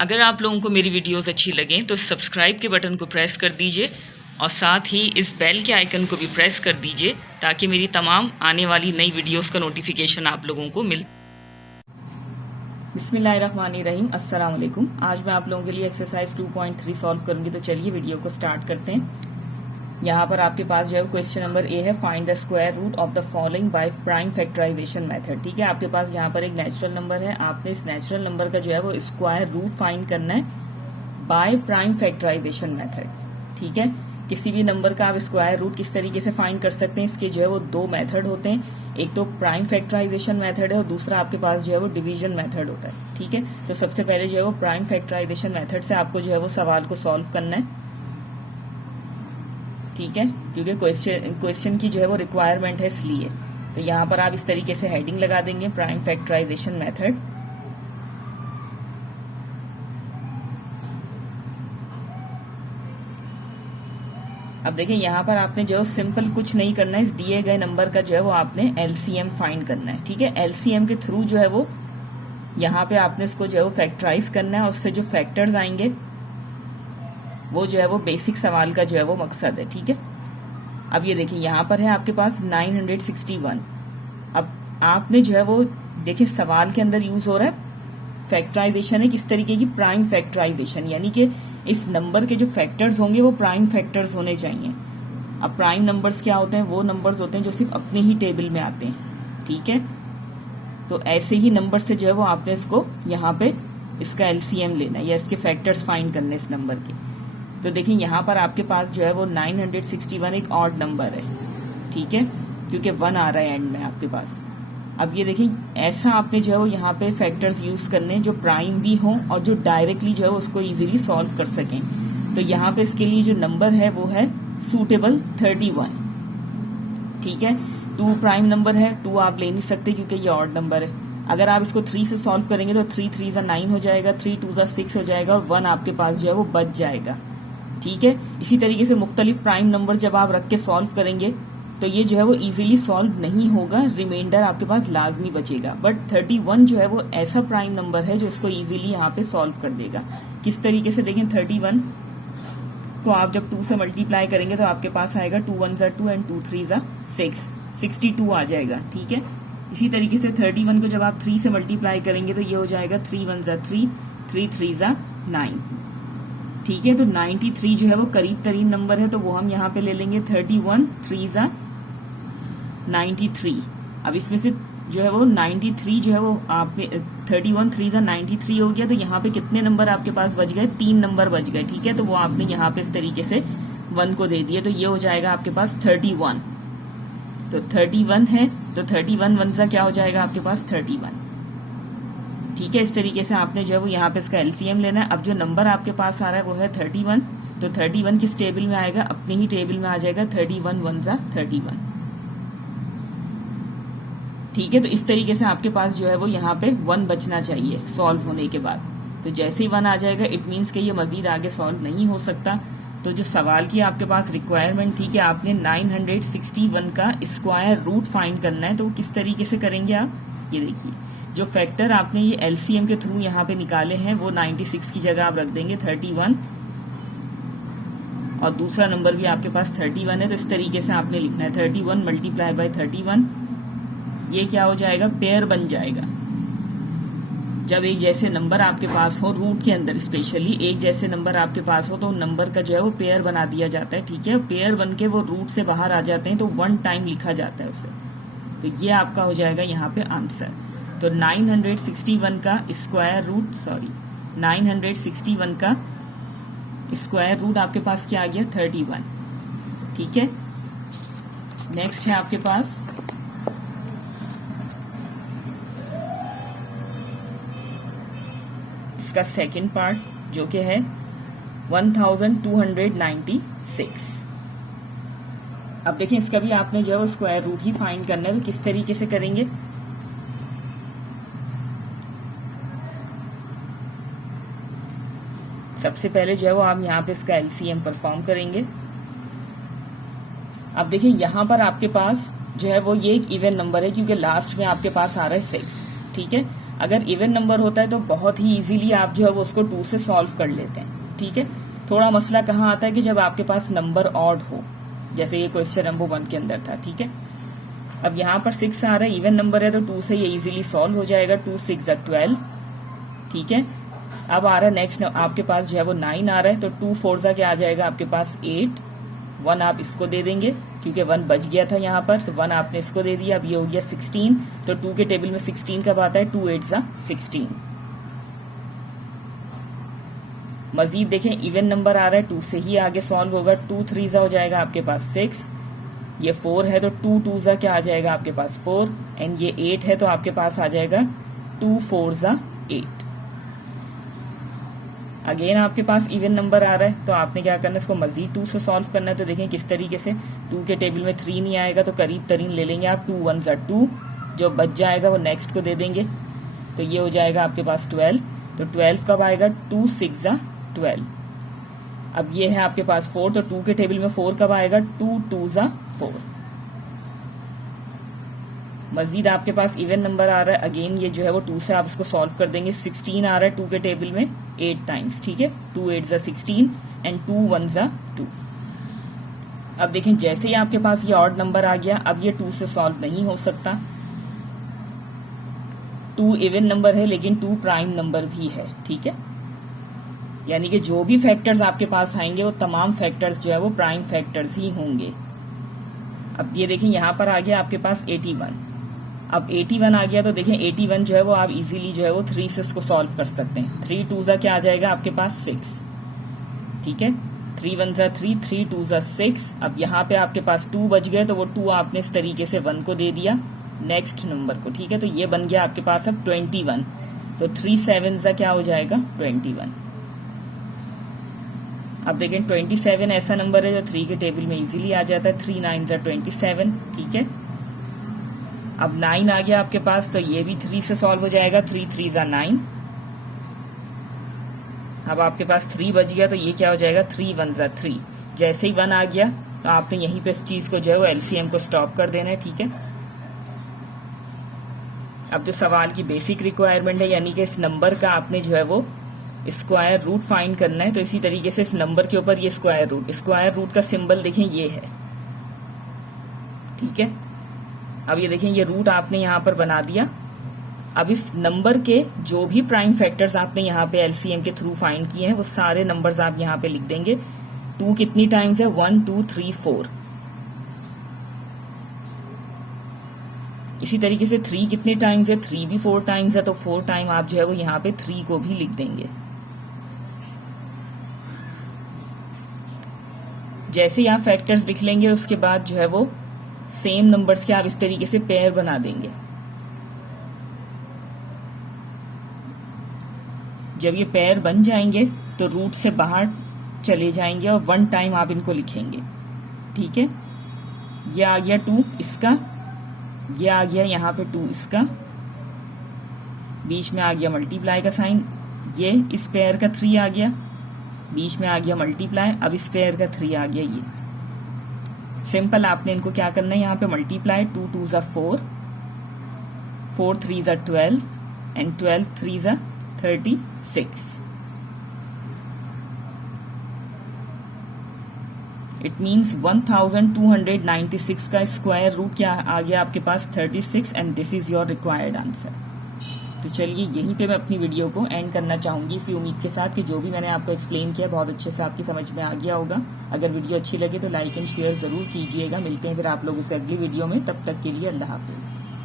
अगर आप लोगों को मेरी वीडियोस अच्छी लगें तो सब्सक्राइब के बटन को प्रेस कर दीजिए और साथ ही इस बेल के आइकन को भी प्रेस कर दीजिए ताकि मेरी तमाम आने वाली नई वीडियोस का नोटिफिकेशन आप लोगों को मिल। बिस्मिल्लाहिर्रहमानिर्रहीम, अस्सलाम वालेकुम। आज मैं आप लोगों के लिए एक्सरसाइज 2.3 सॉल्व करूंगी। तो चलिए वीडियो को स्टार्ट करते हैं। यहाँ पर आपके पास जो है क्वेश्चन नंबर ए है, find the square root of the following by prime factorization method. ठीक है, आपके पास यहाँ पर एक नेचुरल नंबर है, आपने इस नेचुरल नंबर का जो है वो स्क्वायर रूट फाइंड करना है बाय प्राइम फैक्टराइजेशन मेथड। ठीक है, किसी भी नंबर का आप स्क्वायर रूट किस तरीके से फाइंड कर सकते हैं, इसके जो है वो दो मेथड होते हैं। एक तो प्राइम फैक्टराइजेशन मेथड है और दूसरा आपके पास जो है वो डिवीजन मेथड होता है। ठीक है, तो सबसे पहले जो है वो प्राइम फैक्टराइजेशन मेथड से आपको जो है वो सवाल को सॉल्व करना है। ठीक है, क्योंकि क्वेश्चन की जो है वो रिक्वायरमेंट है इसलिए। तो यहाँ पर आप इस तरीके से हेडिंग लगा देंगे, प्राइम फैक्टराइजेशन मेथड। अब देखिए यहाँ पर आपने जो सिंपल कुछ नहीं करना है, इस दिए गए नंबर का जो है वो आपने एलसीएम फाइंड करना है। ठीक है, एलसीएम के थ्रू जो है वो यहाँ पे आपने इसको जो है वो फैक्टराइज करना है और उससे जो फैक्टर्स आएंगे वो जो है वो बेसिक सवाल का जो है वो मकसद है। ठीक है, अब ये देखिए यहाँ पर है आपके पास 961। अब आपने जो है वो देखिए सवाल के अंदर यूज हो रहा है फैक्टराइजेशन है, किस तरीके की प्राइम फैक्टराइजेशन, यानी कि इस नंबर के जो फैक्टर्स होंगे वो प्राइम फैक्टर्स होने चाहिए। अब प्राइम नंबर्स क्या होते हैं, वो नंबर्स होते हैं जो सिर्फ अपने ही टेबल में आते हैं। ठीक है, तो ऐसे ही नंबर से जो है वो आपने इसको यहाँ पे इसका एलसीएम लेना है या इसके फैक्टर्स फाइंड करने इस नंबर के। तो देखिए यहाँ पर आपके पास जो है वो 961 एक ऑड नंबर है। ठीक है, क्योंकि 1 आ रहा है एंड में आपके पास। अब ये देखिए ऐसा आपने जो है वो यहाँ पे फैक्टर्स यूज करने जो प्राइम भी हों और जो डायरेक्टली जो है उसको इजीली सॉल्व कर सकें। तो यहाँ पे इसके लिए जो नंबर है वो है सूटेबल 31। ठीक है, 2 प्राइम नंबर है, 2 आप ले नहीं सकते क्योंकि ये ऑड नंबर है। अगर आप इसको 3 से सॉल्व करेंगे तो 3 3 9 हो जाएगा, 3 2 6 हो जाएगा और 1 आपके पास जो है वो बच जाएगा। ठीक है, इसी तरीके से मुख्तलिफ प्राइम नंबर जब आप रख के सॉल्व करेंगे तो ये जो है वो इजीली सॉल्व नहीं होगा, रिमाइंडर आपके पास लाजमी बचेगा। बट 31 जो है वो ऐसा प्राइम नंबर है जो इसको इजीली यहाँ पे सॉल्व कर देगा। किस तरीके से देखें, 31 को आप जब 2 से मल्टीप्लाई करेंगे तो आपके पास आएगा 2 1 2 एंड 2 3 6, 62 आ जाएगा। ठीक है, इसी तरीके से 31 को जब आप 3 से मल्टीप्लाई करेंगे तो ये हो जाएगा 3 1 3, 3 3 9। ठीक है, तो 93 जो है वो करीब तरीन नंबर है तो वो हम यहाँ पे ले लेंगे 31 3 93। अब इसमें से जो है वो 93 जो है वो आपने 31 3 93 हो गया। तो यहाँ पे कितने नंबर आपके पास बच गए, 3 नंबर बच गए। ठीक है, तो वो आपने यहाँ पे इस तरीके से 1 को दे दिया तो ये हो जाएगा आपके पास 31। तो 31 है तो 31 1 सा क्या हो जाएगा आपके पास 31। ठीक है, इस तरीके से आपने जो है वो यहाँ पे इसका एलसीएम लेना है। अब जो नंबर आपके पास आ रहा है वो है 31, तो 31 किस टेबल में आएगा, अपने ही टेबल में आ जाएगा 31 1 31। ठीक है, तो इस तरीके से आपके पास जो है वो यहाँ पे 1 बचना चाहिए सॉल्व होने के बाद। तो जैसे ही 1 आ जाएगा इट मीन्स कि ये मजीद आगे सॉल्व नहीं हो सकता। तो जो सवाल की आपके पास रिक्वायरमेंट थी कि आपने 961 का स्क्वायर रूट फाइंड करना है, तो वो किस तरीके से करेंगे आप, ये देखिए जो फैक्टर आपने ये एलसीएम के थ्रू यहाँ पे निकाले हैं वो 96 की जगह आप रख देंगे 31 और दूसरा नंबर भी आपके पास 31 है। तो इस तरीके से आपने लिखना है 31 मल्टीप्लाई बाय 31। ये क्या हो जाएगा, पेयर बन जाएगा। जब एक जैसे नंबर आपके पास हो रूट के अंदर, स्पेशली एक जैसे नंबर आपके पास हो तो नंबर का जो है वो पेयर बना दिया जाता है। ठीक है, पेयर बन के वो रूट से बाहर आ जाते हैं तो 1 टाइम लिखा जाता है उसे। तो ये आपका हो जाएगा यहाँ पे आंसर। तो 961 का स्क्वायर रूट 961 का स्क्वायर रूट आपके पास क्या आ गया 31। ठीक है, नेक्स्ट है आपके पास इसका सेकंड पार्ट जो कि है 1296। अब देखिए इसका भी आपने जो है स्क्वायर रूट ही फाइंड करना है। तो किस तरीके से करेंगे, सबसे पहले जो है वो आप यहाँ पे इसका एलसीएम परफॉर्म करेंगे। अब देखिए यहाँ पर आपके पास जो है वो ये एक इवन नंबर है क्योंकि लास्ट में आपके पास आ रहा है 6। ठीक है, अगर इवन नंबर होता है तो बहुत ही इजीली आप जो है वो उसको 2 से सॉल्व कर लेते हैं, ठीक है। थोड़ा मसला कहाँ आता है कि जब आपके पास नंबर ऑड हो, जैसे ये क्वेश्चन नंबर 1 के अंदर था, ठीक है। अब यहाँ पर 6 आ रहा है, इवन नंबर है तो 2 से ये इजीली सॉल्व हो जाएगा, 2 6 12, ठीक है। अब आ रहा है नेक्स्ट आपके पास जो है वो 9 आ रहा है, तो 2 4 क्या आ जाएगा आपके पास 8, 1 आप इसको दे देंगे क्योंकि 1 बच गया था यहाँ पर, 1 आपने इसको दे दिया। अब ये हो गया 16, तो 2 के टेबल में 16 कब आता है, 2 8 16। मजीद देखें इवन नंबर आ रहा है, 2 से ही आगे सॉल्व होगा, 2 3 हो जाएगा आपके पास 6, ये 4 है तो 2 2 क्या आ जाएगा आपके पास 4, एंड ये 8 है तो आपके पास आ जाएगा 2 4 8। अगेन आपके पास इवन नंबर आ रहा है तो आपने क्या करना है, इसको मजीद 2 से सॉल्व करना है। तो देखें किस तरीके से, 2 के टेबल में 3 नहीं आएगा तो करीब तरीन ले लेंगे आप, 2 1 2, जो बच जाएगा वो नेक्स्ट को दे देंगे, तो ये हो जाएगा आपके पास 12, तो 12 कब आएगा, 2 6 12। अब ये है आपके पास 4, तो 2 के टेबल में 4 कब आएगा, 2 2 4। मजीद आपके पास इवन नंबर आ रहा है, अगेन ये जो है वो 2 से आप इसको सॉल्व कर देंगे। 16 आ रहा है 2 के टेबल में 8 टाइम्स, ठीक है, 2 8 16 एंड 2 1 2। अब देखें जैसे ही आपके पास ये ऑड नंबर आ गया, अब ये 2 से सॉल्व नहीं हो सकता। 2 इवन नंबर है लेकिन 2 प्राइम नंबर भी है, ठीक है, यानी कि जो भी फैक्टर्स आपके पास आएंगे वो तमाम फैक्टर्स जो है वो प्राइम फैक्टर्स ही होंगे। अब ये देखें यहाँ पर आ गया आपके पास 81, अब 81 आ गया तो देखें 81 जो है वो आप इजीली जो है वो 3 से इसको सॉल्व कर सकते हैं। 3 2 क्या आ जाएगा आपके पास 6, ठीक है, 3 1 3, 3 2 6। अब यहाँ पे आपके पास 2 बच गए तो वो 2 आपने इस तरीके से 1 को दे दिया नेक्स्ट नंबर को, ठीक है, तो ये बन गया आपके पास अब 21, तो 3 7 क्या हो जाएगा 21। अब देखें 27 ऐसा नंबर है जो 3 के टेबल में इजीली आ जाता है, 3 9 27, ठीक है। अब 9 आ गया आपके पास तो ये भी 3 से सॉल्व हो जाएगा, 3 3 9। अब आपके पास 3 बच गया तो ये क्या हो जाएगा, 3 1 3। जैसे ही 1 आ गया तो आपने यहीं पे इस चीज को जो है वो एलसीएम को स्टॉप कर देना है, ठीक है। अब जो सवाल की बेसिक रिक्वायरमेंट है यानी कि इस नंबर का आपने जो है वो स्क्वायर रूट फाइंड करना है, तो इसी तरीके से इस नंबर के ऊपर ये स्क्वायर रूट का सिंबल देखें ये है, ठीक है। अब ये देखें ये रूट आपने यहाँ पर बना दिया। अब इस नंबर के जो भी प्राइम फैक्टर्स आपने यहाँ पे एलसीएम के थ्रू फाइंड किए हैं वो सारे नंबर्स आप यहाँ पे लिख देंगे। 2 कितनी टाइम्स है, 1 2 3 4। इसी तरीके से 3 कितने टाइम्स है, 3 भी 4 टाइम्स है, तो 4 टाइम आप जो है वो यहाँ पे 3 को भी लिख देंगे। जैसे ही आप फैक्टर्स लिख लेंगे उसके बाद जो है वो सेम नंबर्स के आप इस तरीके से पेयर बना देंगे। जब ये पेयर बन जाएंगे तो रूट से बाहर चले जाएंगे और 1 टाइम आप इनको लिखेंगे, ठीक है। ये आ गया 2 इसका, ये आ गया यहाँ पे 2 इसका, बीच में आ गया मल्टीप्लाई का साइन, ये इस पेयर का 3 आ गया, बीच में आ गया मल्टीप्लाई, अब इस पेयर का 3 आ गया। ये सिंपल आपने इनको क्या करना है, यहाँ पे मल्टीप्लाई, 2 2 4, 4 3 12 एंड 12 3 36। इट मीन्स 1296 का स्क्वायर रूट क्या आ गया आपके पास 36, and this is your required answer. तो चलिए यहीं पे मैं अपनी वीडियो को एंड करना चाहूंगी इसी उम्मीद के साथ कि जो भी मैंने आपको एक्सप्लेन किया बहुत अच्छे से आपकी समझ में आ गया होगा। अगर वीडियो अच्छी लगे तो लाइक एंड शेयर जरूर कीजिएगा। मिलते हैं फिर आप लोगों से अगली वीडियो में, तब तक के लिए अल्लाह हाफिज।